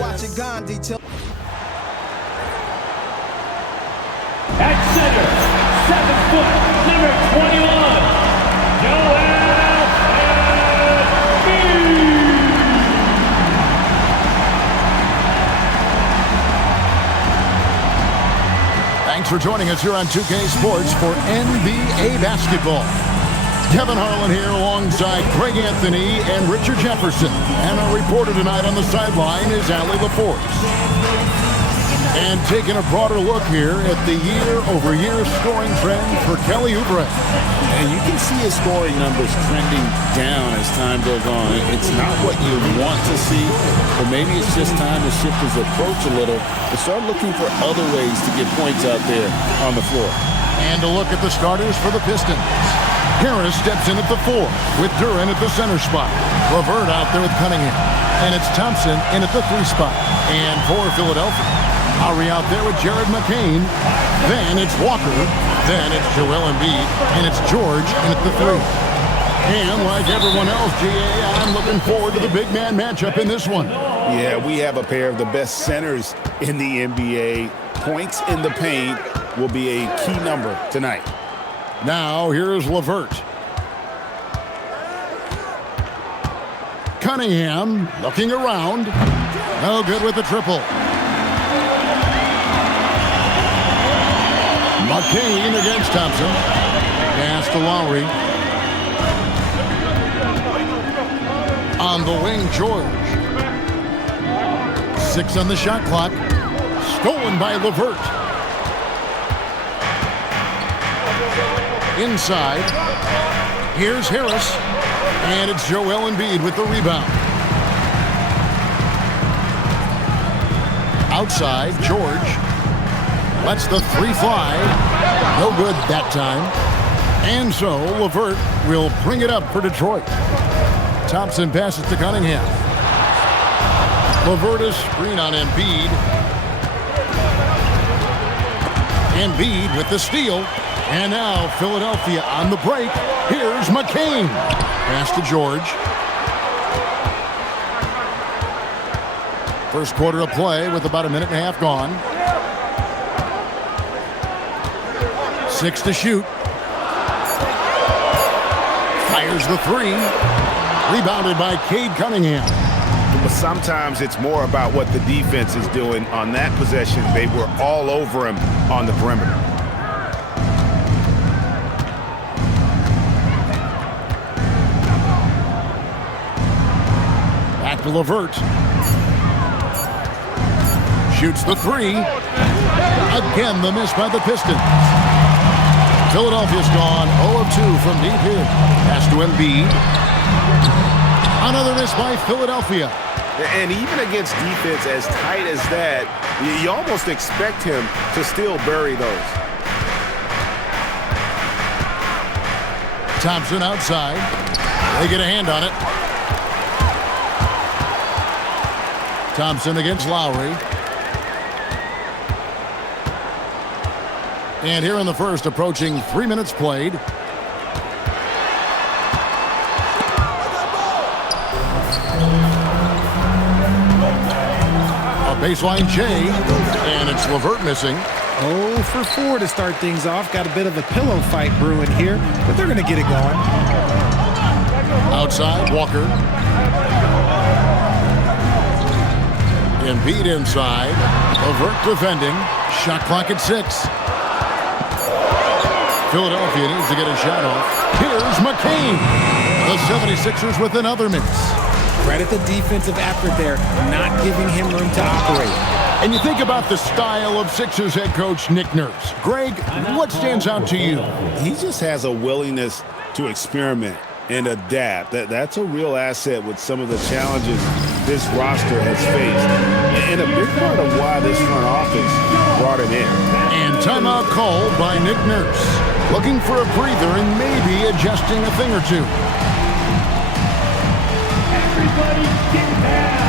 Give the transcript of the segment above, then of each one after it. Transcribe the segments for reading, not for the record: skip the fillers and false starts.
watching Gandhi till. At center, 7 foot, number 21, Joel Embiid. Thanks for joining us here on 2K Sports for NBA basketball. Kevin Harlan here alongside Craig Anthony and Richard Jefferson. And our reporter tonight on the sideline is Allie LaForce. And taking a broader look here at the year-over-year scoring trend for Kelly Oubre. And you can see his scoring numbers trending down as time goes on. It's not what you want to see, but maybe it's just time to shift his approach a little and start looking for other ways to get points out there on the floor. And a look at the starters for the Pistons. Harris steps in at the 4 with Duran at the center spot. LeVert out there with Cunningham. And it's Thompson in at the 3 spot. And for Philadelphia, Lowry out there with Jared McCain. Then it's Walker. Then it's Joel Embiid. And it's George in at the 3. And like everyone else, GA, I'm looking forward to the big man matchup in this one. Yeah, we have a pair of the best centers in the NBA. Points in the paint will be a key number tonight. Now, here's LeVert. Cunningham looking around. No good with the triple. McCain against Thompson. Pass to Lowry. On the wing, George. 6 on the shot clock. Stolen by LeVert. Inside, here's Harris, and it's Joel Embiid with the rebound. Outside, George lets the 3 fly. No good that time. And so, LeVert will bring it up for Detroit. Thompson passes to Cunningham. LeVert is screen on Embiid. Embiid with the steal. And now Philadelphia on the break. Here's McCain. Pass to George. First quarter of play with about a minute and a half gone. 6 to shoot. Fires the 3. Rebounded by Cade Cunningham. But sometimes it's more about what the defense is doing on that possession. They were all over him on the perimeter. Back to LeVert. Shoots the 3. Again, the miss by the Pistons. Philadelphia's gone 0 of 2 from deep here. Pass to Embiid. Another miss by Philadelphia. And even against defense as tight as that, you almost expect him to still bury those. Thompson outside. They get a hand on it. Thompson against Lowry. And here in the first, approaching 3 minutes played. A baseline J, and it's LeVert missing. 0 for 4 to start things off. Got a bit of a pillow fight brewing here, but they're going to get it going. Outside, Walker. Embiid inside. LeVert defending. Shot clock at 6. Philadelphia needs to get a shot off. Here's McCain. The 76ers with another miss. Credit the defensive effort there, not giving him room to operate. And you think about the style of Sixers head coach Nick Nurse. Greg, what stands out to you? He just has a willingness to experiment and adapt. That's a real asset with some of the challenges this roster has faced. And a big part of why this front office brought him in. And timeout called by Nick Nurse. Looking for a breather and maybe adjusting a thing or two. Everybody get down.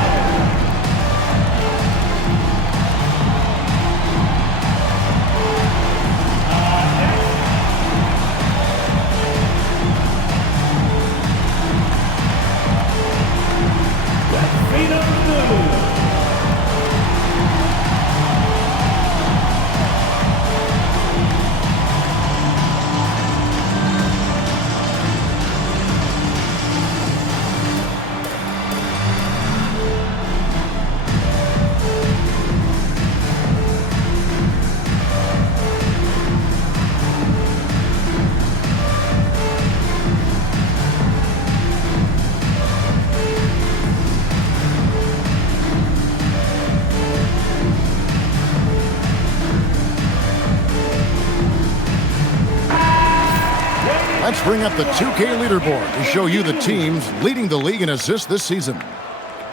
Let's bring up the 2K leaderboard to show you the teams leading the league in assists this season.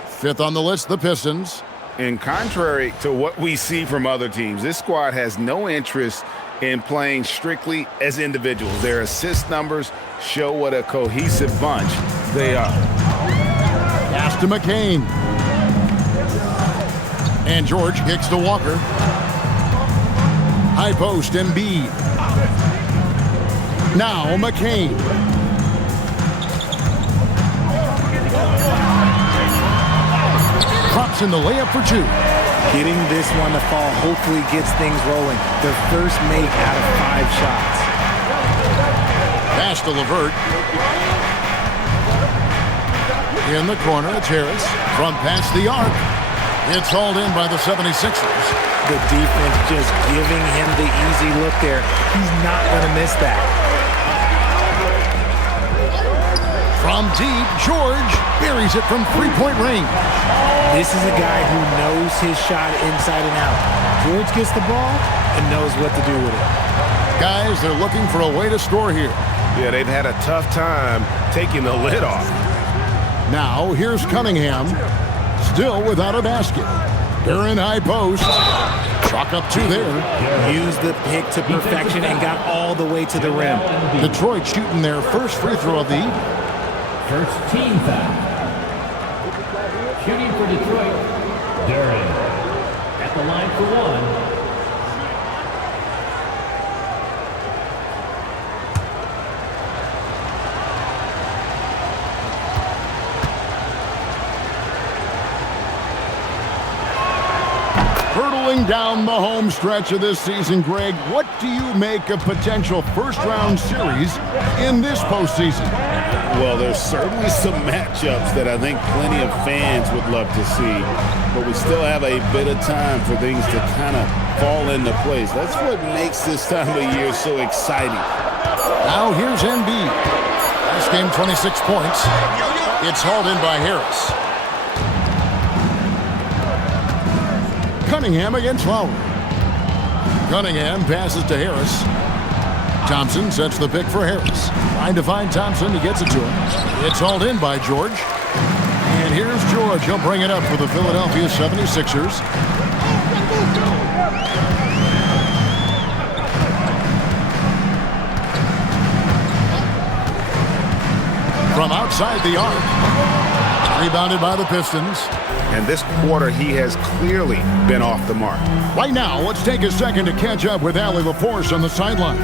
Fifth on the list, the Pistons. And contrary to what we see from other teams, this squad has no interest in playing strictly as individuals. Their assist numbers show what a cohesive bunch they are. Pass to McCain. And George kicks to Walker. High post, Embiid. Now McCain. Drops in the layup for two. Getting this one to fall hopefully gets things rolling. Their first make out of 5 shots. Pass to LeVert. In the corner, it's Harris. From past the arc. It's hauled in by the 76ers. The defense just giving him the easy look there. He's not going to miss that. From deep, George buries it from three-point range. This is a guy who knows his shot inside and out. George gets the ball and knows what to do with it. Guys, they're looking for a way to score here. Yeah, they've had a tough time taking the lid off. Now, here's Cunningham, still without a basket. Duran high post. Chalk up two there. Used the pick to perfection and got all the way to the rim. Detroit shooting their first free throw of the evening. First team foul. Shooting for Detroit, Duran. At the line for one. Hurtling down the home stretch of this season, Greg, what do you make of potential first-round series in this postseason? Well, there's certainly some matchups that I think plenty of fans would love to see, but we still have a bit of time for things to kind of fall into place. That's what makes this time of year so exciting. Now here's Embiid. Last game, 26 points. It's hauled in by Harris. Cunningham against Lowry. Cunningham passes to Harris. Thompson sets the pick for Harris. Trying to find Thompson. He gets it to him. It's hauled in by George. And here's George. He'll bring it up for the Philadelphia 76ers. From outside the arc. Rebounded by the Pistons. And this quarter, he has clearly been off the mark. Right now, let's take a second to catch up with Allie LaForce on the sidelines.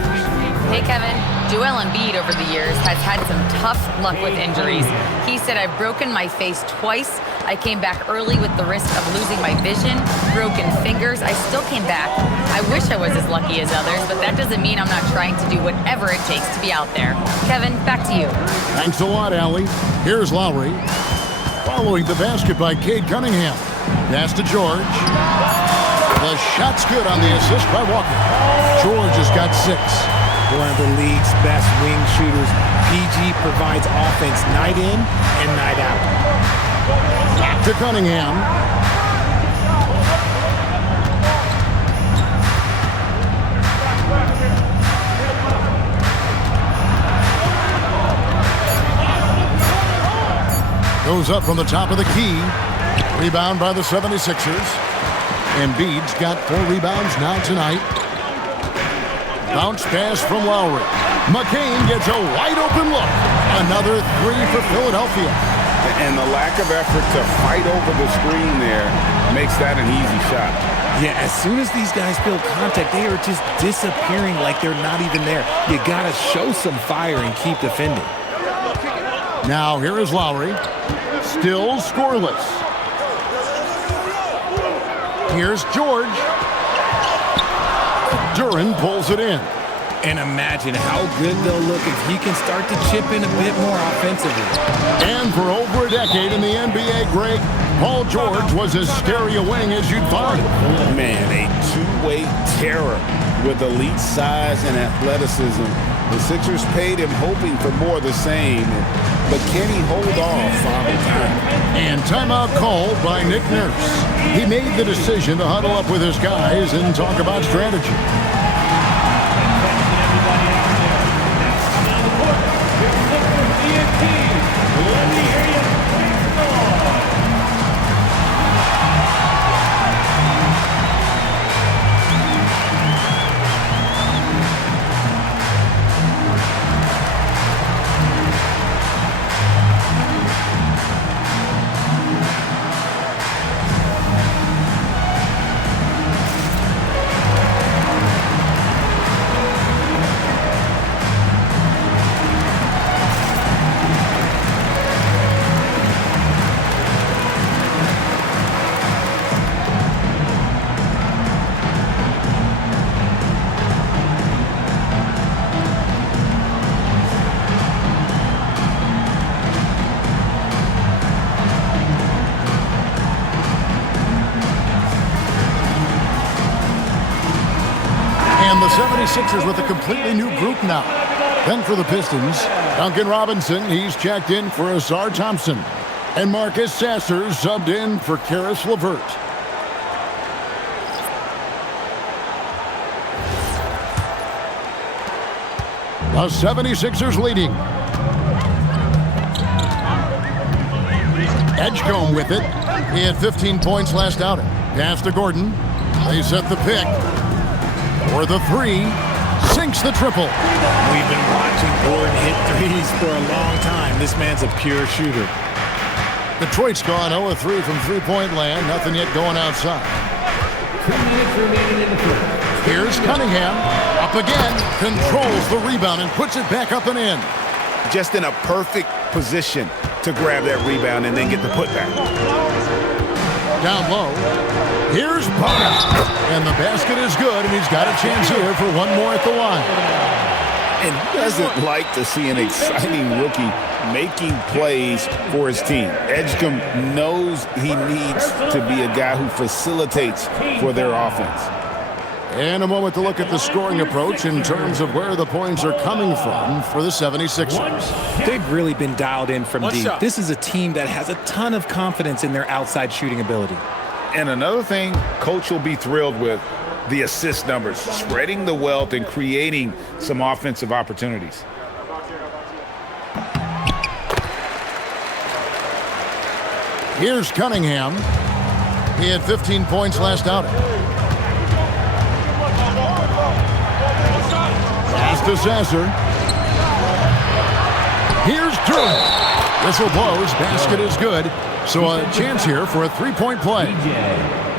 Hey, Kevin. Joel Embiid over the years has had some tough luck with injuries. He said, I've broken my face twice. I came back early with the risk of losing my vision, broken fingers. I still came back. I wish I was as lucky as others, but that doesn't mean I'm not trying to do whatever it takes to be out there. Kevin, back to you. Thanks a lot, Allie. Here's Lowry. Following the basket by Cade Cunningham. Pass to George. The shot's good on the assist by Walker. George has got 6. One of the league's best wing shooters. PG provides offense night in and night out. Back to Cunningham. Goes up from the top of the key. Rebound by the 76ers. Embiid's got 4 rebounds now tonight. Bounce pass from Lowry. McCain gets a wide open look. Another 3 for Philadelphia. And the lack of effort to fight over the screen there makes that an easy shot. Yeah, as soon as these guys feel contact, they are just disappearing like they're not even there. You got to show some fire and keep defending. Now here is Lowry. Still scoreless. Here's George. Duran pulls it in. And imagine how good they'll look if he can start to chip in a bit more offensively. And for over a decade in the NBA, Greg, Paul George was as scary a wing as you'd find. Man, a two-way terror with elite size and athleticism. The Sixers paid him hoping for more of the same, but can he hold off Father Time? And timeout called by Nick Nurse. He made the decision to huddle up with his guys and talk about strategy. Let me hear you make noise. And the 76ers with a completely new group now. Then for the Pistons, Duncan Robinson, he's checked in for Azar Thompson. And Marcus Sasser subbed in for Karis LeVert. The 76ers leading. Edgecombe with it. He had 15 points last outing. Pass to Gordon. They set the pick. For the three. Sinks the triple. We've been watching Gordon hit threes for a long time. This man's a pure shooter. Detroit's gone 0-3 from three-point land. Nothing yet going outside. 2 minutes remaining in the first. Here's Cunningham. Up again. Controls the rebound and puts it back up and in. Just in a perfect position to grab that rebound and then get the putback. Down low. Here's Bonner. And the basket is good, and he's got a chance here for one more at the line. And who doesn't like to see an exciting rookie making plays for his team? Edgecombe knows he needs to be a guy who facilitates for their offense. And a moment to look at the scoring approach in terms of where the points are coming from for the 76ers. They've really been dialed in from deep. This is a team that has a ton of confidence in their outside shooting ability. And another thing coach will be thrilled with, the assist numbers, spreading the wealth and creating some offensive opportunities. Here's Cunningham. He had 15 points last outing. Pass to Sasser. Here's Durant. Whistle blows. Basket is good. So a chance here for a three-point play.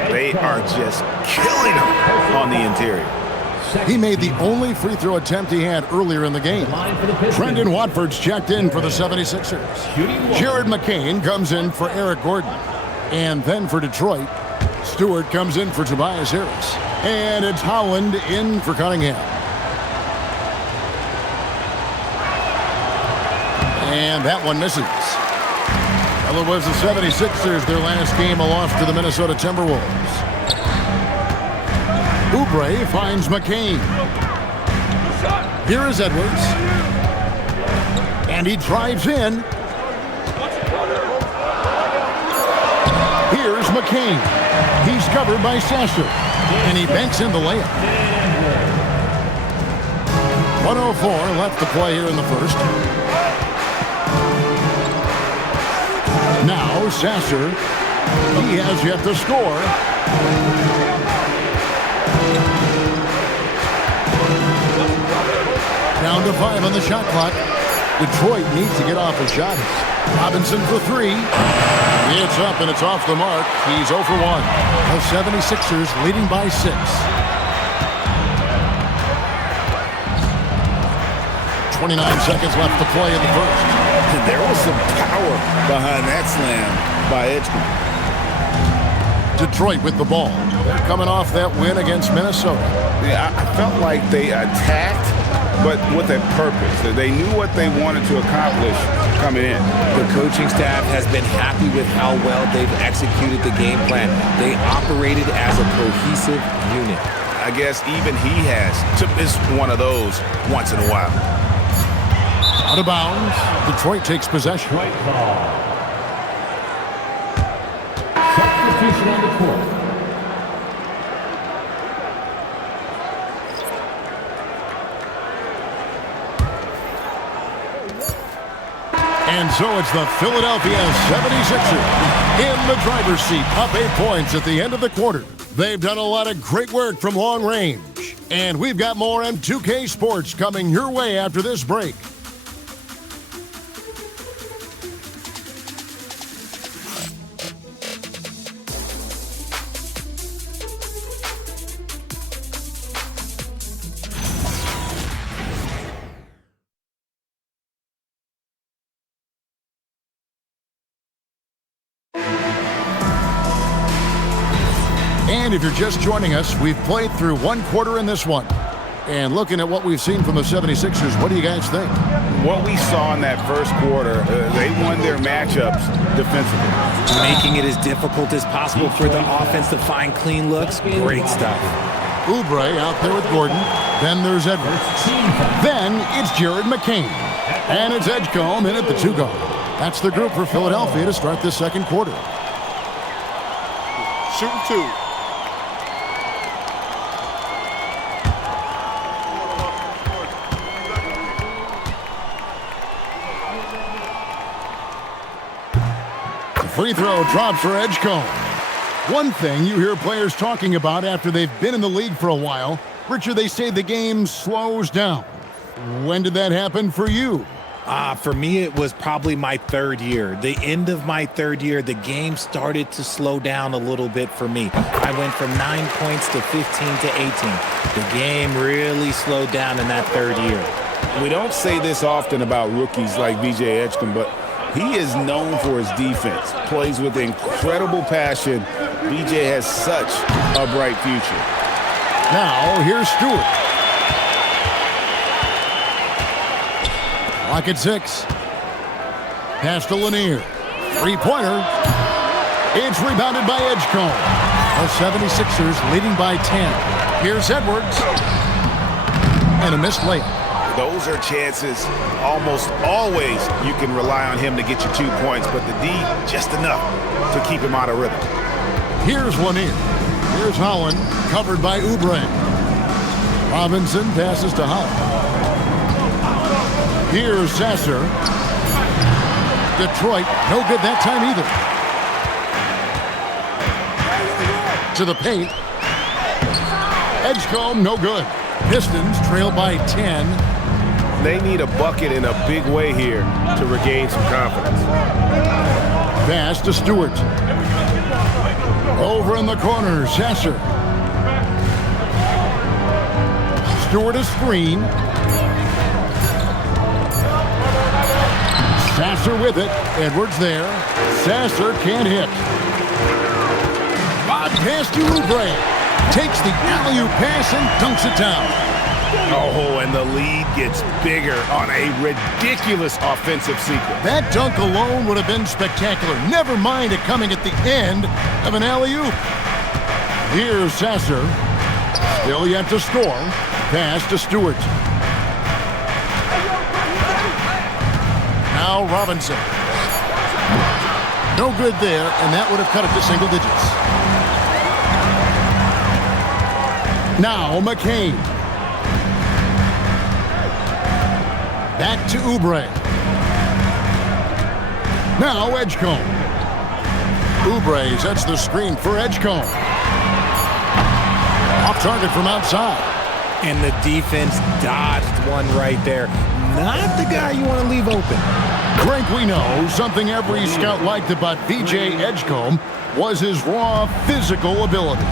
They are just killing him on the interior. He made the only free throw attempt he had earlier in the game. Brendan Watford's checked in for the 76ers. Jared McCain comes in for Eric Gordon. And then for Detroit, Stewart comes in for Tobias Harris. And it's Howland in for Cunningham. And that one misses. Well, it was the 76ers, their last game, a loss to the Minnesota Timberwolves. Oubre finds McCain. Here is Edwards. And he drives in. Here's McCain. He's covered by Sasser. And he banks in the layup. 1:04 left to play here in the first. Now Sasser, he has yet to score. Down to 5 on the shot clock. Detroit needs to get off a shot. Robinson for 3. It's up and it's off the mark. He's 0 for 1. The 76ers leading by 6. 29 seconds left to play in the first. There was some power behind that slam by Edgecombe. Detroit with the ball. They're coming off that win against Minnesota. Yeah, I felt like they attacked, but with a purpose. They knew what they wanted to accomplish coming in. The coaching staff has been happy with how well they've executed the game plan. They operated as a cohesive unit. I guess even he has to miss one of those once in a while. Out of bounds. Detroit takes possession. Substitution on the court. And so it's the Philadelphia 76ers in the driver's seat, up 8 points at the end of the quarter. They've done a lot of great work from long range. And we've got more on 2K Sports coming your way after this break. And if you're just joining us, we've played through one quarter in this one. And looking at what we've seen from the 76ers, what do you guys think? What we saw in that first quarter, they won their matchups defensively. Making it as difficult as possible for the offense to find clean looks. Great stuff. Oubre out there with Gordon. Then there's Edwards. Then it's Jared McCain. And it's Edgecombe in at the 2 guard. That's the group for Philadelphia to start this second quarter. Shooting 2. Free throw drops for Edgecombe. One thing you hear players talking about after they've been in the league for a while, Richard, they say the game slows down. When did that happen for you? For me, it was probably my third year. The end of my third year, the game started to slow down a little bit for me. I went from 9 points to 15 to 18. The game really slowed down in that third year. We don't say this often about rookies like V.J. Edgecombe, but he is known for his defense. Plays with incredible passion. V.J. has such a bright future. Now, here's Stewart. Clock at 6. Pass to Lanier. Three-pointer. It's rebounded by Edgecombe. The 76ers leading by 10. Here's Edwards. And a missed layup. Those are chances. Almost always you can rely on him to get you 2 points, but the D, just enough to keep him out of rhythm. Here's Lanier. Here's Holland, covered by Oubre. Robinson passes to Holland. Here's Sasser. Detroit, no good that time either. To the paint. Edgecombe, no good. Pistons trail by 10. They need a bucket in a big way here to regain some confidence. Pass to Stewart. Over in the corner, Sasser. Stewart a screen. Sasser with it. Edwards there. Sasser can't hit. Odd pass to Oubre. Takes the alley-oop pass and dunks it down. Oh, and the lead gets bigger on a ridiculous offensive sequence. That dunk alone would have been spectacular. Never mind it coming at the end of an alley-oop. Here's Sasser. Still yet to score. Pass to Stewart. Now Robinson. No good there, and that would have cut it to single digits. Now McCain. Back to Oubre. Now Edgecombe. Oubre sets the screen for Edgecombe. Off target from outside. And the defense dodged one right there. Not the guy you want to leave open. Frank, we know something every scout liked about V.J. Edgecombe was his raw physical ability.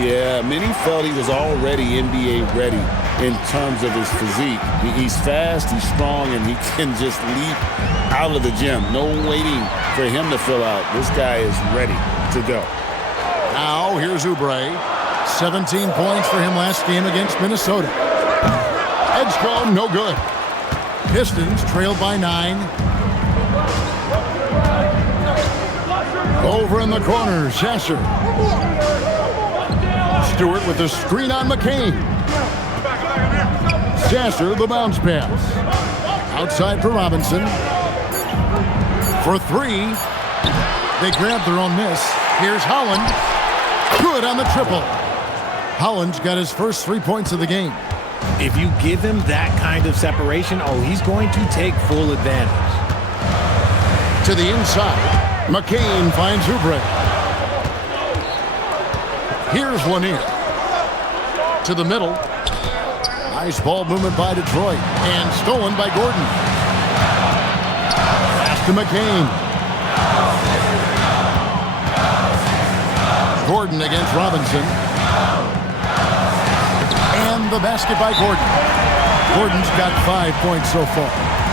Yeah, many felt he was already NBA ready in terms of his physique. He's fast, he's strong, and he can just leap out of the gym. No waiting for him to fill out. This guy is ready to go. Now, here's Oubre. 17 points for him last game against Minnesota. Edgecombe, no good. Pistons trailed by 9. Over in the corner, Sasser. Stewart with the screen on McCain. Sasser, the bounce pass. Outside for Robinson. For 3. They grab their own miss. Here's Holland. Good on the triple. Holland's got his first 3 points of the game. If you give him that kind of separation, oh, he's going to take full advantage. To the inside. McCain finds Oubre. Here's Lanier. To the middle. Nice ball movement by Detroit. And stolen by Gordon. Pass to McCain. Gordon against Robinson. And the basket by Gordon. Gordon's got 5 points so far.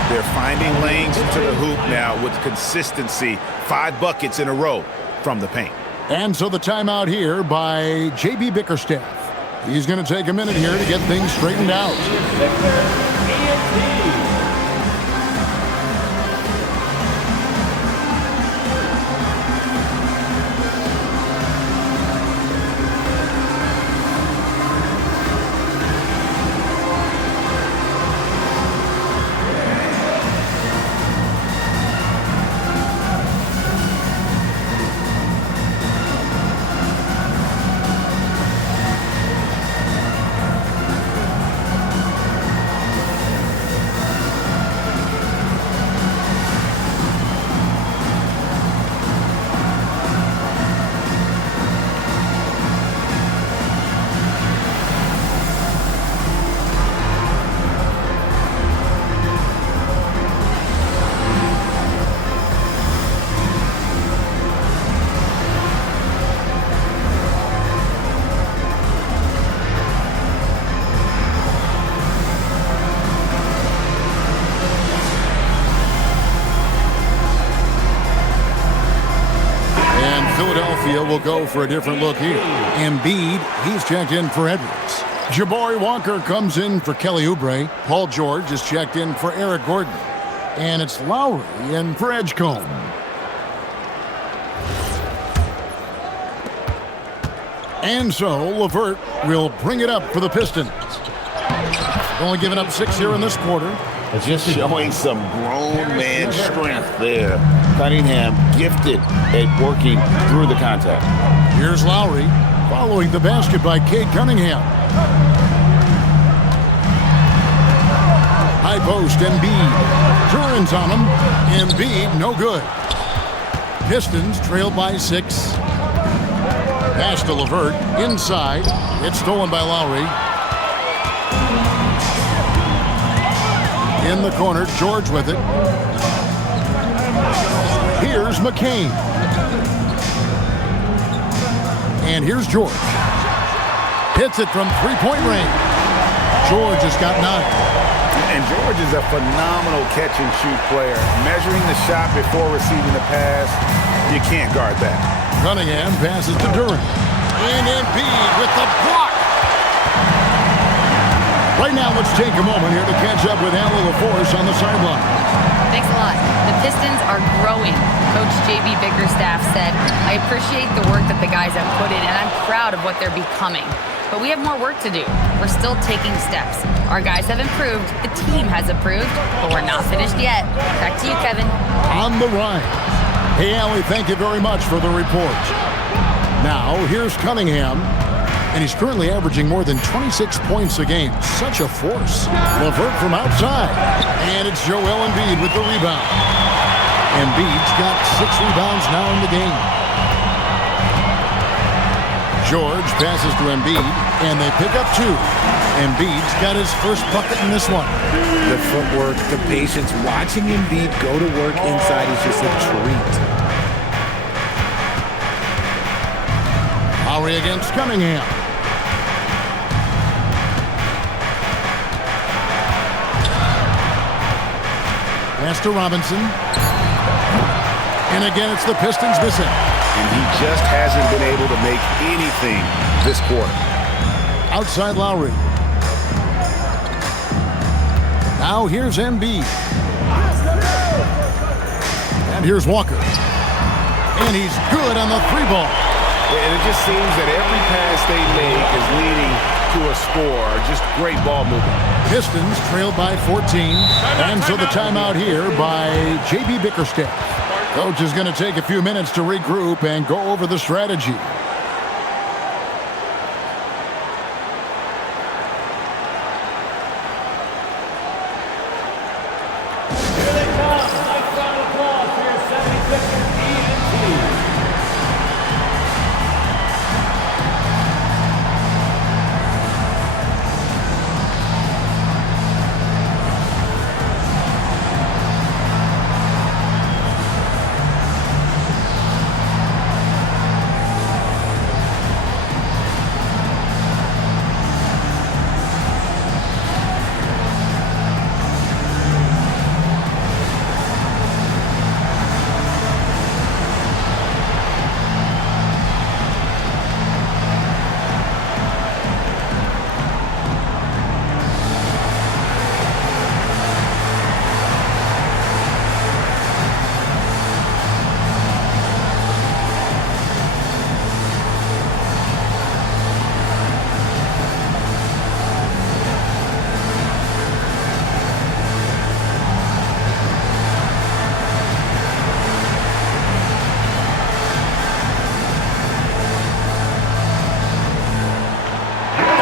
They're finding lanes into the hoop now with consistency. 5 buckets in a row from the paint. And so the timeout here by J.B. Bickerstaff. He's going to take a minute here to get things straightened out. Philadelphia will go for a different look here. Embiid, he's checked in for Edwards. Jabari Walker comes in for Kelly Oubre. Paul George is checked in for Eric Gordon. And it's Lowry in for Edgecombe. And so LeVert will bring it up for the Pistons. Only giving up 6 here in this quarter. Just showing some grown man strength there. Cunningham gifted at working through the contact. Here's Lowry following the basket by Cade Cunningham. High post, Embiid. Duran's on him. Embiid, no good. Pistons trailed by 6. Pass to LeVert. Inside. It's stolen by Lowry. In the corner, George with it. Here's McCain. And here's George. Hits it from three-point range. George has got 9. And George is a phenomenal catch-and-shoot player. Measuring the shot before receiving the pass, you can't guard that. Cunningham passes to Durant. And Embiid with the block. Right now, let's take a moment here to catch up with Allie LaForce on the sideline. Thanks a lot. The Pistons are growing. Coach J.B. Bickerstaff said, I appreciate the work that the guys have put in, and I'm proud of what they're becoming. But we have more work to do. We're still taking steps. Our guys have improved. The team has improved, but we're not finished yet. Back to you, Kevin. On the rise. Hey, Allie, thank you very much for the report. Now, here's Cunningham. And he's currently averaging more than 26 points a game. Such a force. LeVert from outside. And it's Joel Embiid with the rebound. Embiid's got 6 rebounds now in the game. George passes to Embiid, and they pick up 2. Embiid's got his first bucket in this one. The footwork, the patience, watching Embiid go to work inside is just a treat. Lowry against Cunningham. Pass to Robinson. And again, it's the Pistons missing. And he just hasn't been able to make anything this quarter. Outside Lowry. Now here's Embiid. And here's Walker. And he's good on the 3-ball. And it just seems that every pass they make is leading to a score. Just great ball movement. Pistons trailed by 14. And so the timeout here by J.B. Bickerstaff. Coach is going to take a few minutes to regroup and go over the strategy.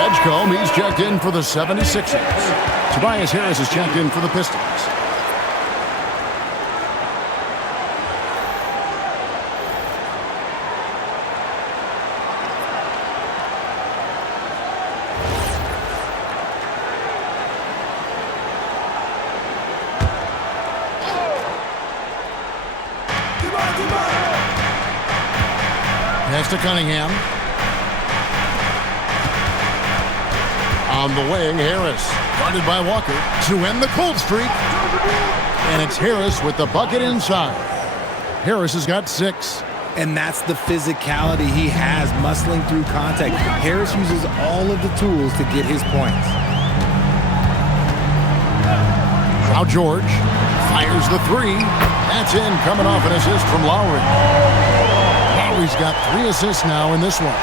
Edgecombe, he's checked in for the 76ers. Tobias Harris is checked in for the Pistons. Next to Cunningham. On the wing, Harris. Guarded by Walker to end the cold streak. And it's Harris with the bucket inside. Harris has got 6. And that's the physicality he has, muscling through contact. Harris uses all of the tools to get his points. Now George fires the 3. That's in, coming off an assist from Lowry. Lowry's got 3 assists now in this one.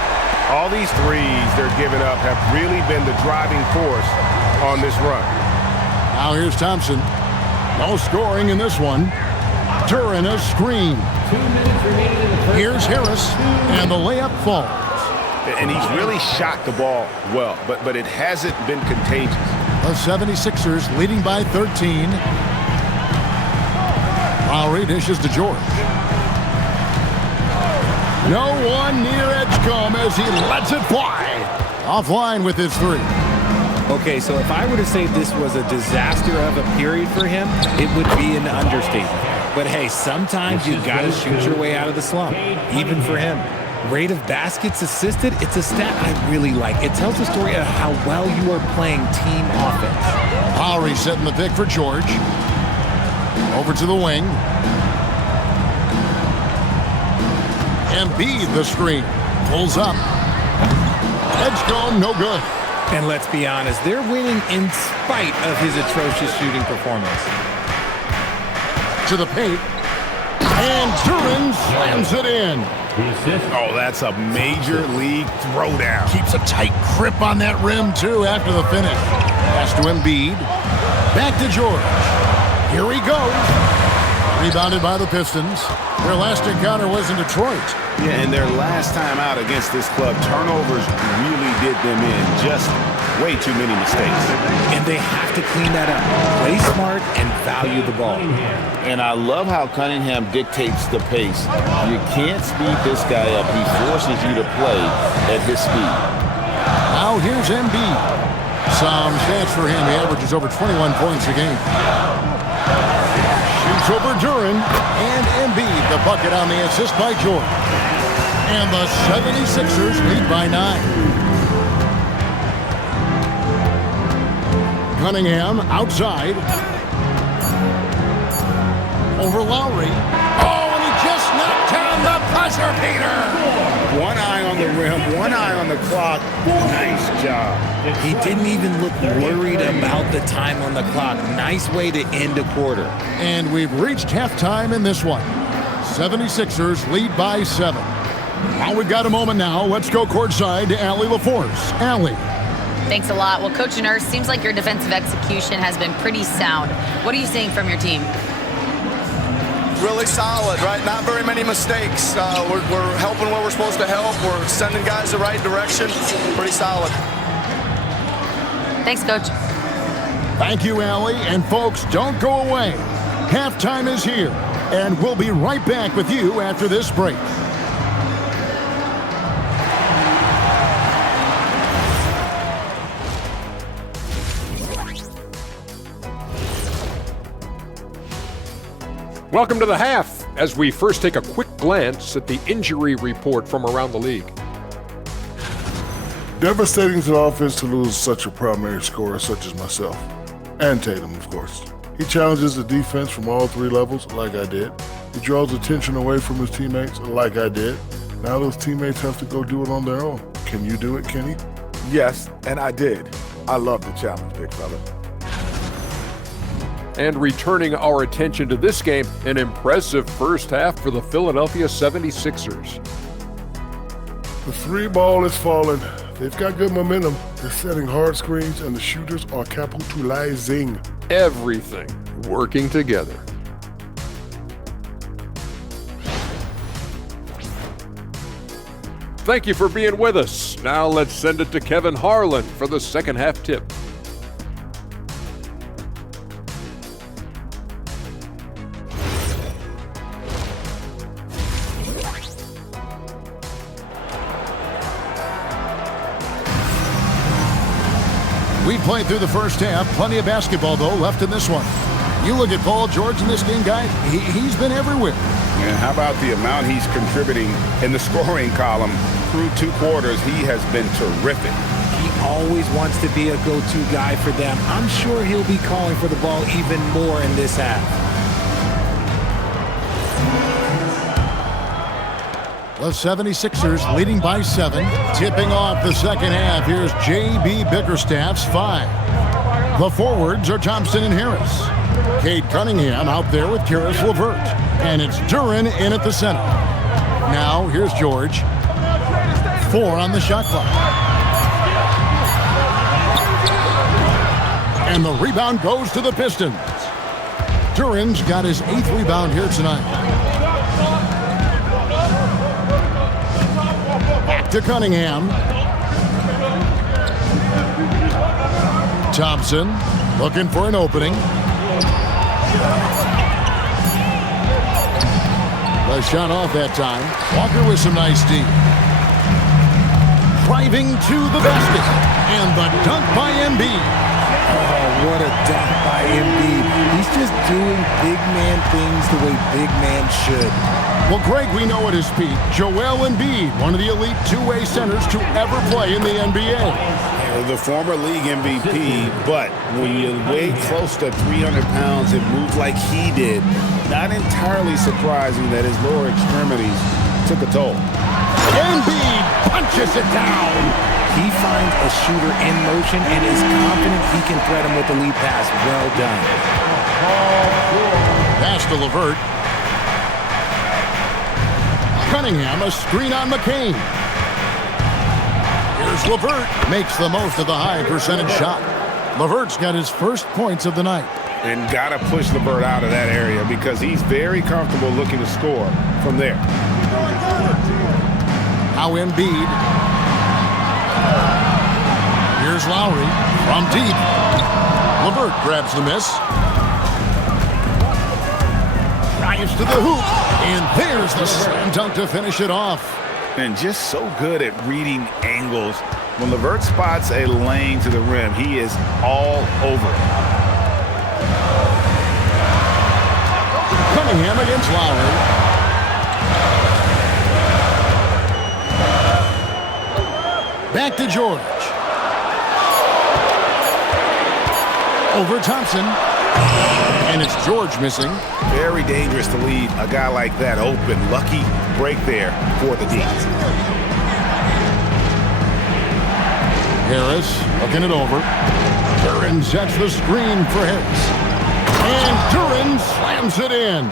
All these threes they're giving up have really been the driving force on this run. Now here's Thompson. No scoring in this one. Duran a screen. 2 minutes remaining in the first. Here's Harris, and the layup falls. And he's really shot the ball well, but it hasn't been contagious. The 76ers leading by 13. Lowry dishes to George. No one near Edgecombe as he lets it fly. Offline with his 3. Okay, so if I were to say this was a disaster of a period for him, it would be an understatement. But hey, sometimes you got to shoot your way out of the slump, even for him. Rate of baskets assisted, it's a stat I really like. It tells the story of how well you are playing team offense. Lowry setting the pick for George. Over to the wing. Embiid the screen. Pulls up. Edgecombe, no good. And let's be honest, they're winning in spite of his atrocious shooting performance. To the paint. And Duran slams it in. Oh, that's a major league throwdown. Keeps a tight grip on that rim, too, after the finish. Pass to Embiid. Back to George. Here he goes. Rebounded by the Pistons. Their last encounter was in Detroit. Yeah, and their last time out against this club, turnovers really did them in. Just way too many mistakes. And they have to clean that up. Play smart and value the ball. And I love how Cunningham dictates the pace. You can't speed this guy up. He forces you to play at his speed. Now here's Embiid. Some stats for him. He averages over 21 points a game. Shoots over Duran. And Embiid, the bucket on the assist by George. And the 76ers lead by 9. Cunningham outside. Over Lowry. Oh, and he just knocked down the buzzer beater. One eye on the rim, one eye on the clock. Nice job. He didn't even look worried about the time on the clock. Nice way to end a quarter. And we've reached halftime in this one. 76ers lead by 7. Well, we've got a moment now. Let's go courtside to Allie LaForce. Allie. Thanks a lot. Well, Coach Nurse, seems like your defensive execution has been pretty sound. What are you seeing from your team? Really solid, right? Not very many mistakes. We're helping where we're supposed to help. We're sending guys the right direction. Pretty solid. Thanks, Coach. Thank you, Allie. And folks, don't go away. Halftime is here, and we'll be right back with you after this break. Welcome to the half, as we first take a quick glance at the injury report from around the league. Devastating to the offense to lose such a primary scorer such as myself, and Tatum, of course. He challenges the defense from all 3 levels, like I did. He draws attention away from his teammates, like I did. Now those teammates have to go do it on their own. Can you do it, Kenny? Yes, and I did. I love the challenge, big fella. And returning our attention to this game, an impressive first half for the Philadelphia 76ers. The 3 ball is falling. They've got good momentum. They're setting hard screens, and the shooters are capitalizing. Everything working together. Thank you for being with us. Now let's send it to Kevin Harlan for the second half tip. We played through the first half. Plenty of basketball, though, left in this one. You look at Paul George in this game, guys. He's been everywhere. And how about the amount he's contributing in the scoring column? Through 2 quarters, he has been terrific. He always wants to be a go-to guy for them. I'm sure he'll be calling for the ball even more in this half. The 76ers leading by 7. Tipping off the second half. Here's J.B. Bickerstaff's 5. The forwards are Thompson and Harris. Cade Cunningham out there with Karis LeVert. And it's Duren in at the center. Now here's George. 4 on the shot clock. And the rebound goes to the Pistons. Duren's got his 8th rebound here tonight. Back to Cunningham. Thompson looking for an opening. The shot off that time. Walker with some nice D. Driving to the basket. And the dunk by Embiid. Oh, what a dunk by Embiid. He's just doing big man things the way big man should. Well, Greg, we know at his peak, Joel Embiid, one of the elite two-way centers to ever play in the NBA. The former league MVP, but when you weigh close to 300 pounds and move like he did, not entirely surprising that his lower extremities took a toll. Embiid punches it down. He finds a shooter in motion and is confident he can thread him with the lead pass. Well done. Pass to LeVert. Cunningham, a screen on McCain. Here's LeVert. Makes the most of the high percentage shot. LeVert's got his first points of the night. And got to push LeVert out of that area because he's very comfortable looking to score from there. Now Embiid. Here's Lowry from deep. LeVert grabs the miss. Drives to the hoop. And there's the slam dunk to finish it off. And just so good at reading angles. When LeVert spots a lane to the rim, he is all over it. Cunningham against Lowry. Back to George. Over Thompson. And it's George missing. Very dangerous to leave a guy like that open. Lucky break there for the D. Harris looking it over. Duren sets the screen for Harris. And Duren slams it in.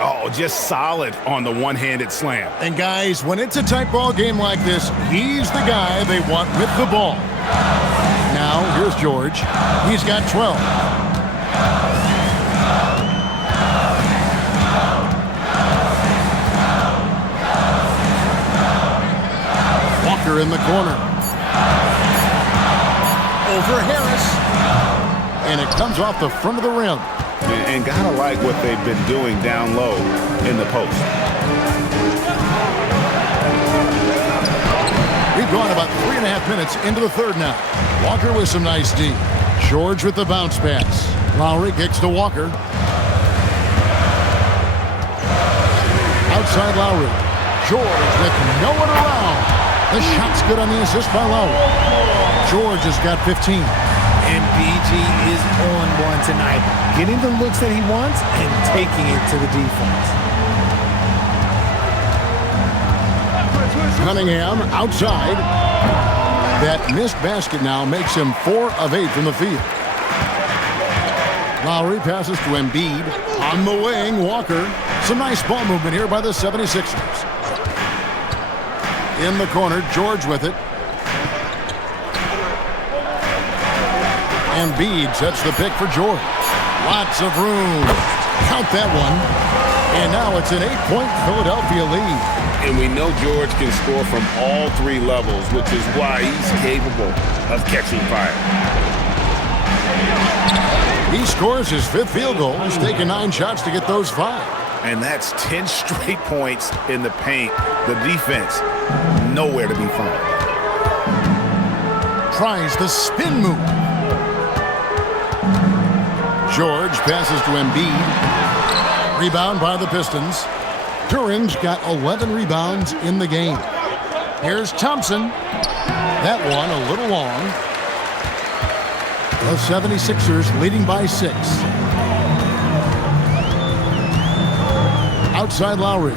Oh, just solid on the one-handed slam. And guys, when it's a tight ball game like this, he's the guy they want with the ball. Now, here's George. He's got 12. Walker in the corner. Over Harris. And it comes off the front of the rim. And gotta like what they've been doing down low in the post. We've gone about 3.5 minutes into the third now. Walker with some nice D. George with the bounce pass. Lowry kicks to Walker. Outside Lowry. George with no one around. The shot's good on the assist by Lowry. George has got 15. And BG is on one tonight, getting the looks that he wants and taking it to the defense. Cunningham outside. That missed basket now makes him 4 of 8 from the field. Lowry passes to Embiid. On the wing, Walker. Some nice ball movement here by the 76ers. In the corner, George with it. Embiid sets the pick for George. Lots of room. Count that one. And now it's an 8-point Philadelphia lead. And we know George can score from all three levels, which is why he's capable of catching fire. He scores his 5th field goal. He's taken 9 shots to get those 5. And that's 10 straight points in the paint. The defense, nowhere to be found. Tries the spin move. George passes to Embiid. Rebound by the Pistons. Duran's got 11 rebounds in the game. Here's Thompson. That one a little long. The 76ers leading by 6. Outside Lowry.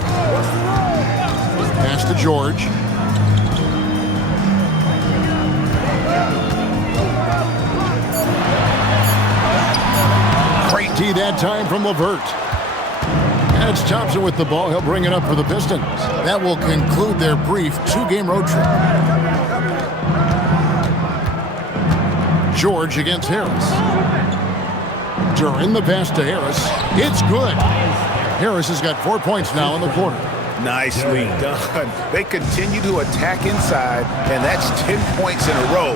Pass to George. Great D that time from LeVert. And it's Thompson with the ball. He'll bring it up for the Pistons. That will conclude their brief 2-game road trip. George against Harris. Duran the pass to Harris. It's good. Harris has got 4 points now in the quarter. Nicely done. They continue to attack inside, and that's 10 points in a row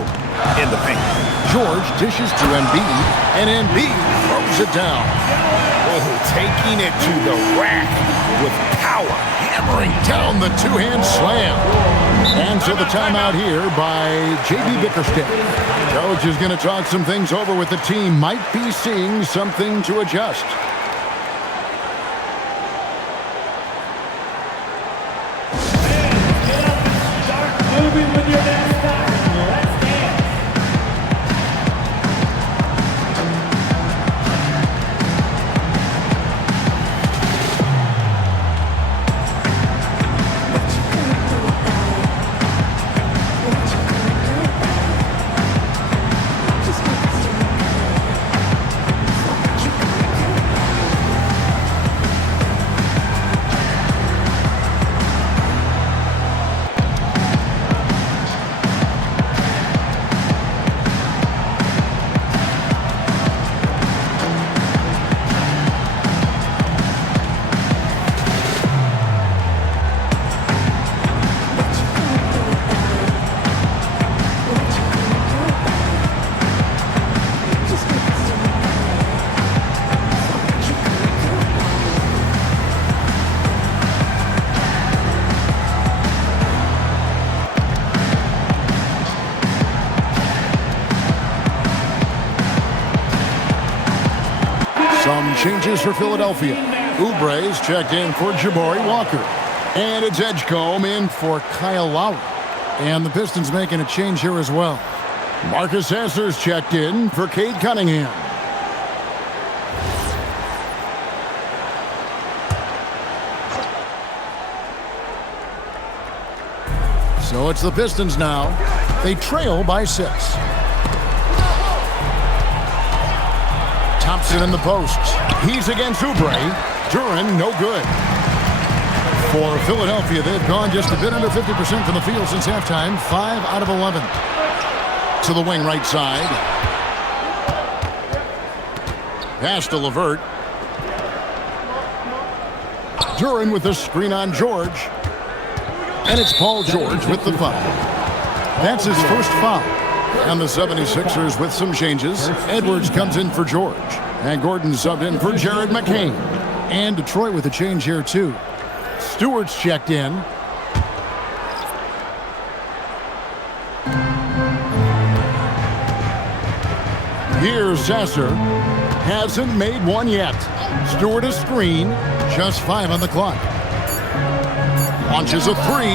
in the paint. George dishes to Embiid, and Embiid throws it down. Oh, taking it to the rack with power. Hammering down the 2-hand slam. And so the timeout here by J.B. Bickerstaff. Coach is going to talk some things over with the team. Might be seeing something to adjust. Moving with your next time. Let's dance. Some changes for Philadelphia. Oubre's checked in for Jabari Walker. And it's Edgecombe in for Kyle Lowry. And the Pistons making a change here as well. Marcus Sasser's checked in for Cade Cunningham. So it's the Pistons now. They trail by 6. Thompson in the posts. He's against Oubre. Duran, no good. For Philadelphia, they've gone just a bit under 50% from the field since halftime. 5 out of 11. To the wing right side. Pass to LeVert. Duran with the screen on George. And it's Paul George with the foul. That's his first foul. And the 76ers with some changes. Edwards comes in for George. And Gordon subbed in for Jared McCain. And Detroit with a change here, too. Stewart's checked in. Here's Sasser. Hasn't made one yet. Stewart a screen. Just 5 on the clock. Launches a 3.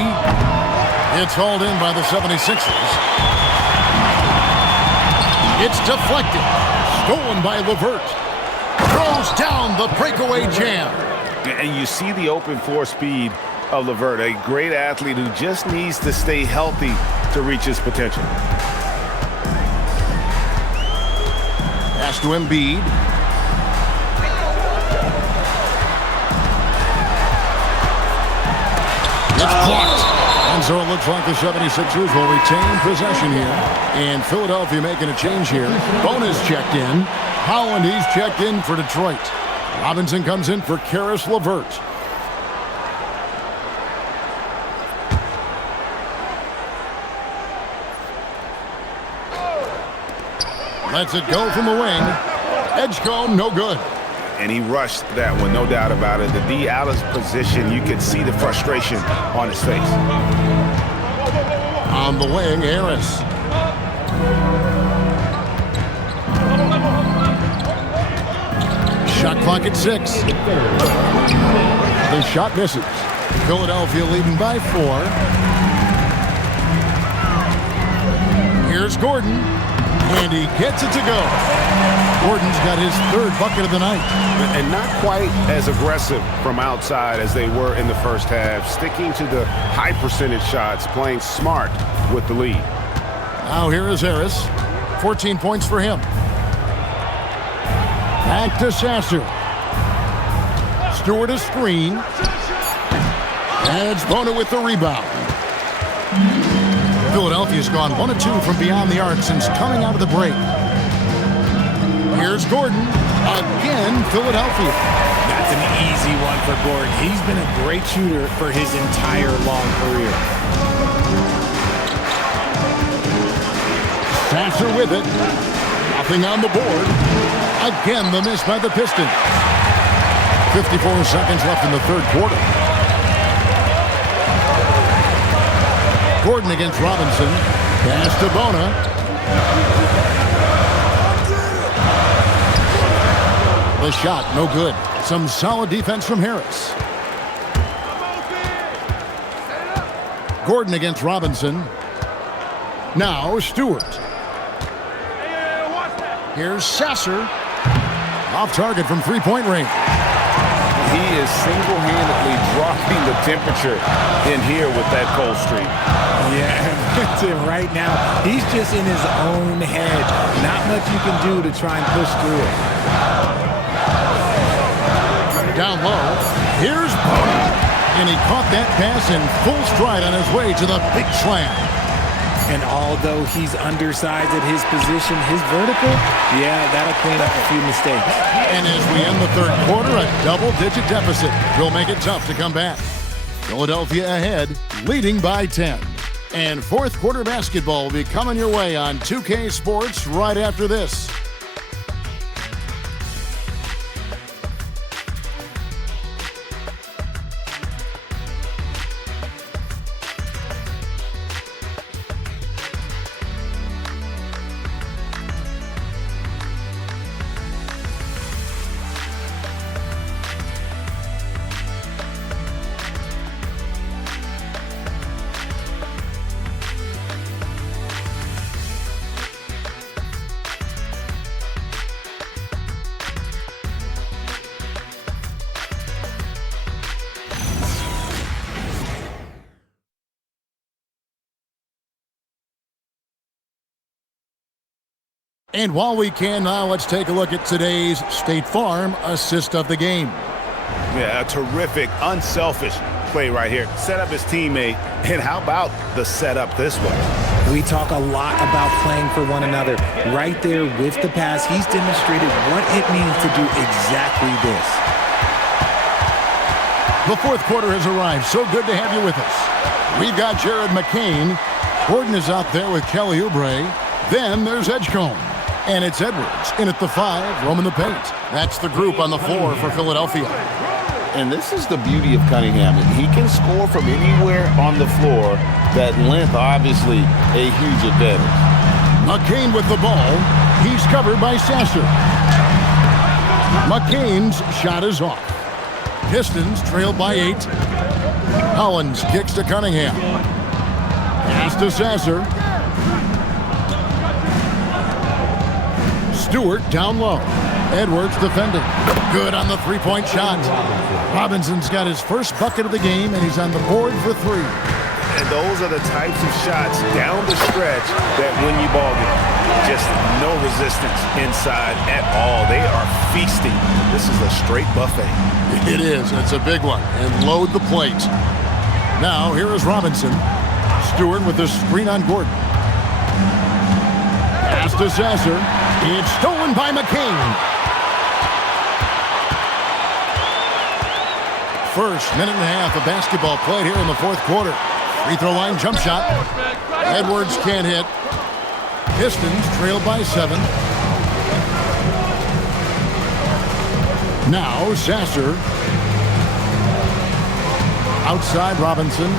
It's hauled in by the 76ers. It's deflected. Stolen by LeVert. Throws down the breakaway jam. And you see the open floor speed of LeVert, a great athlete who just needs to stay healthy to reach his potential. Pass to Embiid. It's blocked. And so it looks like the 76ers will retain possession here. And Philadelphia making a change here. Bonus checked in. Holland, he's checked in for Detroit. Robinson comes in for Karis LeVert. Lets it go from the wing. Edgecombe, no good. And he rushed that one, no doubt about it. The D out of position, you could see the frustration on his face. On the wing, Harris. Shot clock at 6. The shot misses. Philadelphia leading by 4. Here's Gordon, and he gets it to go. Gordon's got his 3rd bucket of the night. And not quite as aggressive from outside as they were in the first half, sticking to the high percentage shots, playing smart with the lead. Now here is Harris. 14 points for him. Back to Sasser. Stewart a screen. And it's Bona with the rebound. Philadelphia's gone 1 of 2 from beyond the arc since coming out of the break. Here's Gordon. Again, Philadelphia. That's an easy one for Gordon. He's been a great shooter for his entire long career. Sasser with it. Nothing on the board. Again, the miss by the Pistons. 54 seconds left in the 3rd quarter. Gordon against Robinson. Pass to Bona. The shot, no good. Some solid defense from Harris. Gordon against Robinson. Now Stewart. Here's Sasser. Off target from 3-point range. He is single-handedly dropping the temperature in here with that cold streak. Yeah, right now, he's just in his own head. Not much you can do to try and push through it. Down low, here's Bona. And he caught that pass in full stride on his way to the big slam. And although he's undersized at his position, his vertical, yeah, that'll clean up a few mistakes. And as we end the 3rd quarter, a double-digit deficit will make it tough to come back. Philadelphia ahead, leading by 10. And 4th quarter basketball will be coming your way on 2K Sports right after this. And while we can now, let's take a look at today's State Farm assist of the game. Yeah, a terrific, unselfish play right here. Set up his teammate, and how about the setup this way? We talk a lot about playing for one another. Right there with the pass, he's demonstrated what it means to do exactly this. The 4th quarter has arrived. So good to have you with us. We've got Jared McCain. Gordon is out there with Kelly Oubre. Then there's Edgecombe. And it's Edwards in at the 5, roaming the paint. That's the group on the floor for Philadelphia. And this is the beauty of Cunningham. He can score from anywhere on the floor. That length, obviously, a huge advantage. McCain with the ball. He's covered by Sasser. McCain's shot is off. Pistons trailed by 8. Hollins kicks to Cunningham. Pass to Sasser. Stewart down low. Edwards defending. Good on the 3-point shot. Robinson's got his first bucket of the game, and he's on the board for 3. And those are the types of shots down the stretch that win you ball game. Just no resistance inside at all. They are feasting. This is a straight buffet. It is. It's a big one. And load the plate. Now, here is Robinson. Stewart with the screen on Gordon. Pass to Sasser. It's stolen by McCain. First minute and a half of basketball played here in the 4th quarter. Free throw line jump shot. Edwards can't hit. Pistons trailed by 7. Now Sasser. Outside Robinson.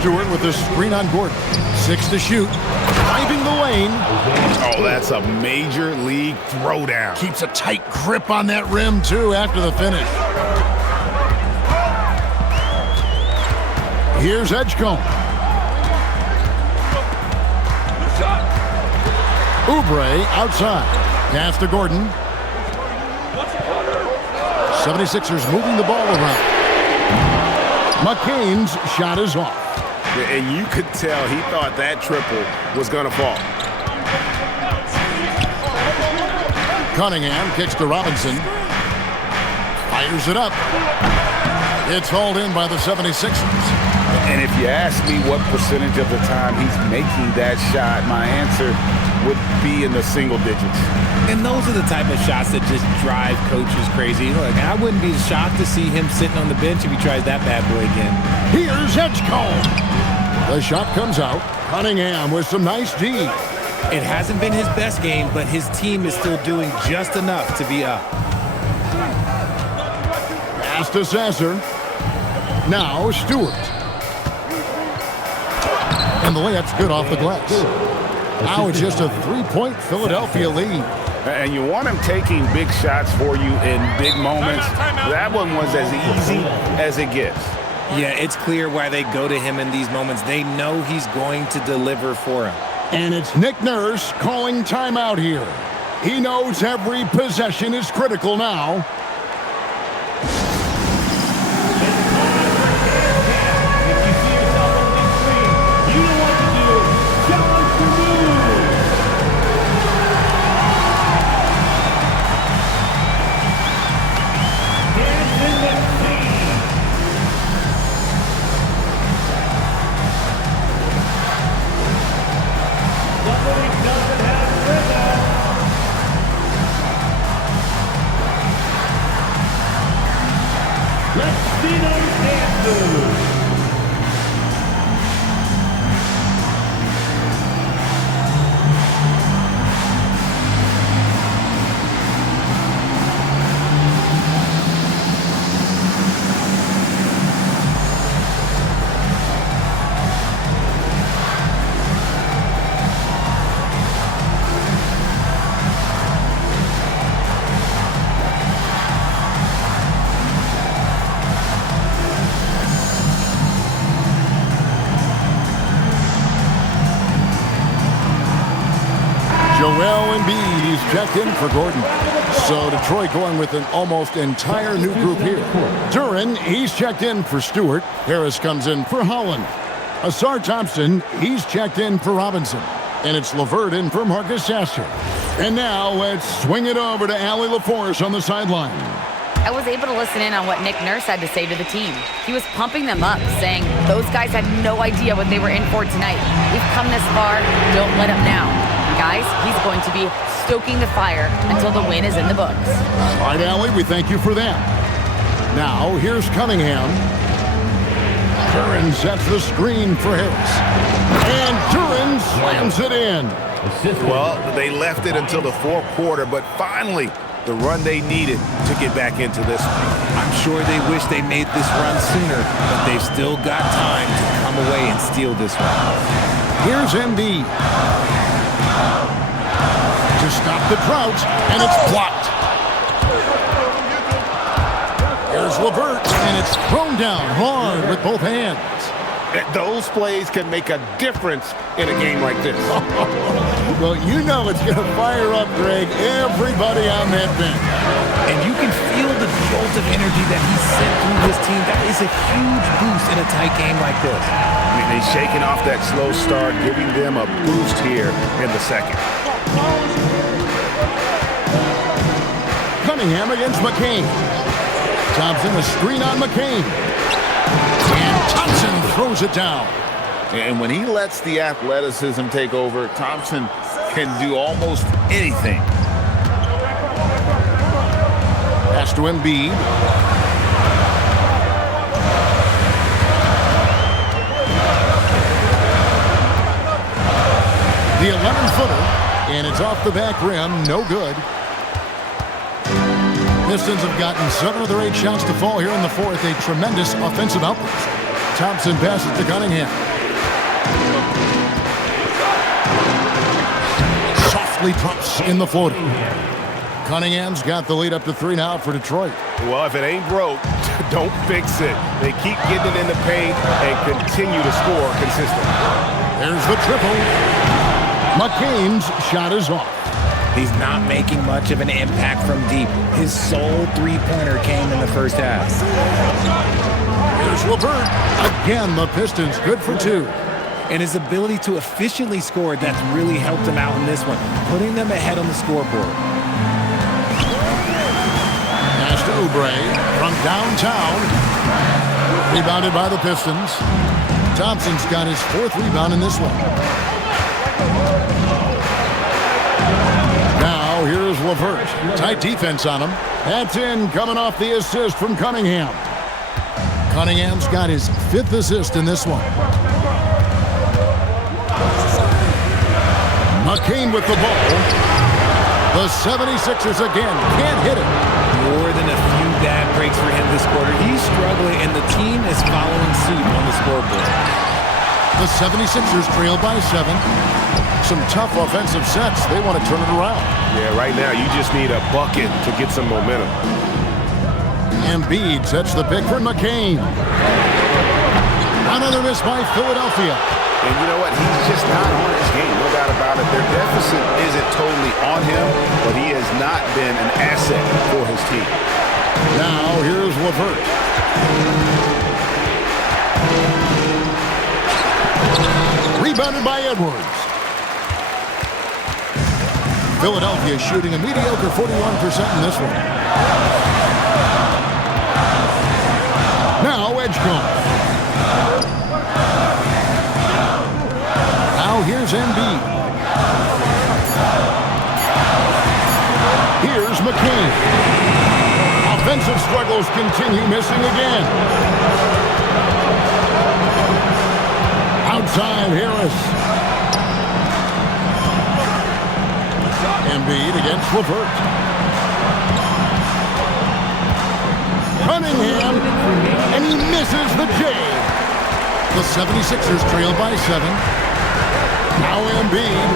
Stewart with the screen on Gordon. 6 to shoot. Driving the lane. Oh, that's a major league throwdown. Keeps a tight grip on that rim, too, after the finish. Here's Edgecombe. Oubre outside. Pass to Gordon. 76ers moving the ball around. McCain's shot is off. And you could tell he thought that triple was going to fall. Cunningham kicks to Robinson. Fires it up. It's hauled in by the 76ers. And if you ask me what percentage of the time he's making that shot, my answer would be in the single digits. And those are the type of shots that just drive coaches crazy. Look, I wouldn't be shocked to see him sitting on the bench if he tries that bad boy again. Here's Edgecombe. The shot comes out. Cunningham with some nice D. It hasn't been his best game, but his team is still doing just enough to be up. Pass to Sasser. Now Stewart. And the layup's good off the glass. Now it's just a 3-point Philadelphia lead. And you want him taking big shots for you in big moments. That one was as easy as it gets. Yeah, it's clear why they go to him in these moments. They know he's going to deliver for him. And it's Nick Nurse calling timeout here. He knows every possession is critical now. Checked in for Gordon. So Detroit going with an almost entire new group here. Duran, he's checked in for Stewart. Harris comes in for Holland. Asar Thompson, he's checked in for Robinson. And it's LeVert in for Marcus Sasser. And now let's swing it over to Allie LaForce on the sideline. I was able to listen in on what Nick Nurse had to say to the team. He was pumping them up, saying those guys had no idea what they were in for tonight. We've come this far, don't let up now. Guys, he's going to be stoking the fire until the win is in the books. All right, Allie, we thank you for that. Now, here's Cunningham. Duran sets the screen for Harris. And Duran slams it in. Well, they left it until the fourth quarter, but finally, the run they needed to get back into this one. I'm sure they wish they made this run sooner, but they've still got time to come away and steal this one. Here's Embiid. To stop the drought, and it's blocked. Here's LeVert, and it's thrown down hard with both hands. Those plays can make a difference in a game like this. Well, you know it's going to fire up, Greg, everybody on that bench. And you can feel the jolt of energy that he sent through his team. That is a huge boost in a tight game like this. I mean, they're shaking off that slow start, giving them a boost here in the second. Cunningham against McCain. Thompson, a screen on McCain. And Thompson throws it down. And when he lets the athleticism take over, Thompson can do almost anything. Pass to Embiid. The 11-footer, and it's off the back rim, no good. Pistons have gotten 7 of their 8 shots to fall here in the fourth. A tremendous offensive outburst. Thompson passes to Cunningham. Softly drops in the floater. Cunningham's got the lead up to 3 now for Detroit. Well, if it ain't broke, don't fix it. They keep getting it in the paint and continue to score consistently. There's the triple. McCain's shot is off. He's not making much of an impact from deep. His sole three-pointer came in the first half. Here's LeVert. Again, the Pistons good for 2. And his ability to efficiently score, that's really helped him out in this one, putting them ahead on the scoreboard. Pass to Oubre from downtown. Rebounded by the Pistons. Thompson's got his 4th rebound in this one. Now here's LeVert. Tight defense on him. That's in, coming off the assist from Cunningham. Cunningham's got his 5th assist in this one. McCain with the ball. The 76ers again can't hit it. More than a few bad breaks for him this quarter. He's struggling, and the team is following suit on the scoreboard. The 76ers trail by 7. Some tough offensive sets. They want to turn it around. Yeah, right now you just need a bucket to get some momentum. Embiid sets the pick for McCain. Another miss by Philadelphia. And you know what? He's just not on his game, no doubt about it. Their deficit isn't totally on him, but he has not been an asset for his team. Now here's LeVert. Rebounded by Edwards. Philadelphia shooting a mediocre 41% in this one. Now Edgecombe. Now here's Embiid. Here's McCain. Offensive struggles continue, missing again. Outside Harris. Embiid against LeVert. Cunningham, and he misses the J. The 76ers trail by 7. Now Embiid.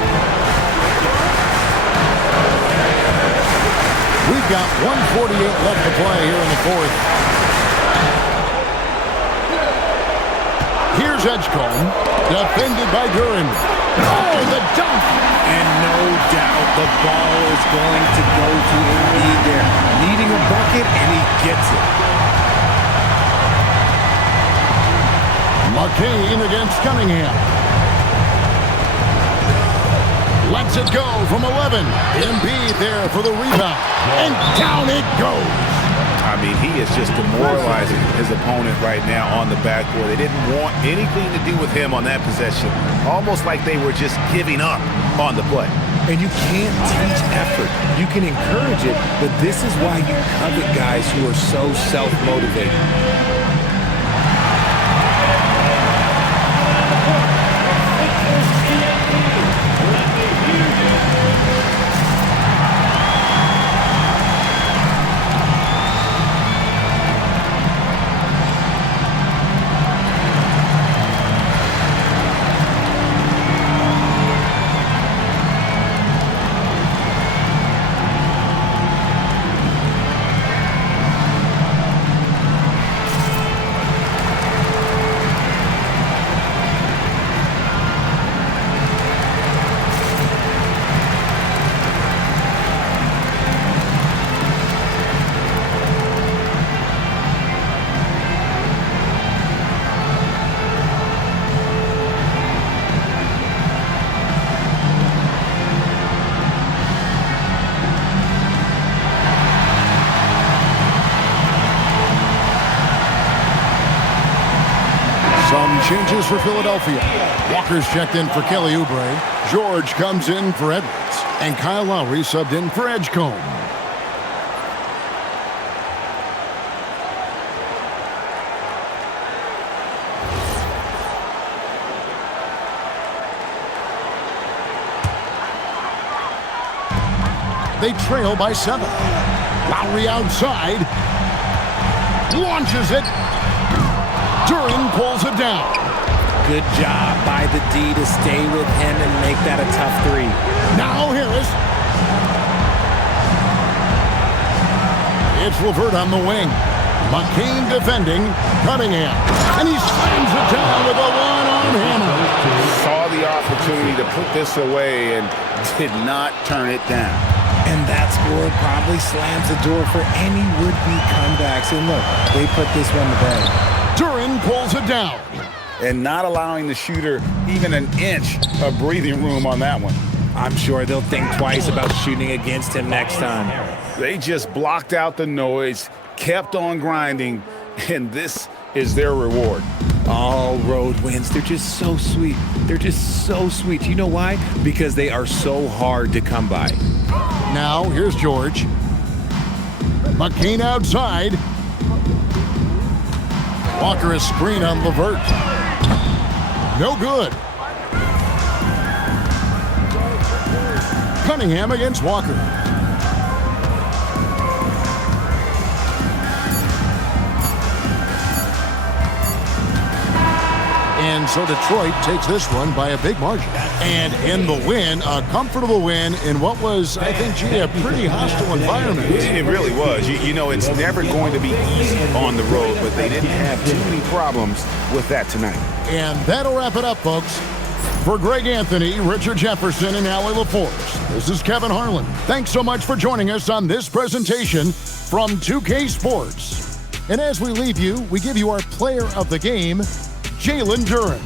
We've got 1:48 left to play here in the fourth. Here's Edgecombe, defended by Duran. Oh, the dunk! And no doubt the ball is going to go to Embiid there. Needing a bucket, and he gets it. McCain against Cunningham. Lets it go from 11. Embiid there for the rebound. And down it goes. I mean, he is just demoralizing his opponent right now on the backboard. They didn't want anything to do with him on that possession. Almost like they were just giving up on the play. And you can't teach effort. You can encourage it, but this is why you covet guys who are so self-motivated. Changes for Philadelphia. Walker's checked in for Kelly Oubre. George comes in for Edwards. And Kyle Lowry subbed in for Edgecombe. They trail by 7. Lowry outside. Launches it. Duren pulls it down. Good job by the D to stay with him and make that a tough three. Now Harris. It's LeVert on the wing. McCain defending. Cunningham. And he slams it down with a one-arm hammer. Saw the opportunity to put this away and did not turn it down. And that score probably slams the door for any would-be comebacks. And look, they put this one to bed. Duren pulls it down. And not allowing the shooter even an inch of breathing room on that one. I'm sure they'll think twice about shooting against him next time. They just blocked out the noise, kept on grinding, and this is their reward. All road wins. They're just so sweet. They're just so sweet. You know why? Because they are so hard to come by. Now, here's George. McCain outside. Walker a screen on LeVert. No good. Cunningham against Walker. And so Detroit takes this one by a big margin. And in the win, a comfortable win in what was, I think, a pretty hostile environment. It really was. You know, it's never going to be easy on the road, but they didn't have too many problems with that tonight. And that'll wrap it up, folks. For Greg Anthony, Richard Jefferson, and Allie LaForce, this is Kevin Harlan. Thanks so much for joining us on this presentation from 2K Sports. And as we leave you, we give you our player of the game, Jalen Duren.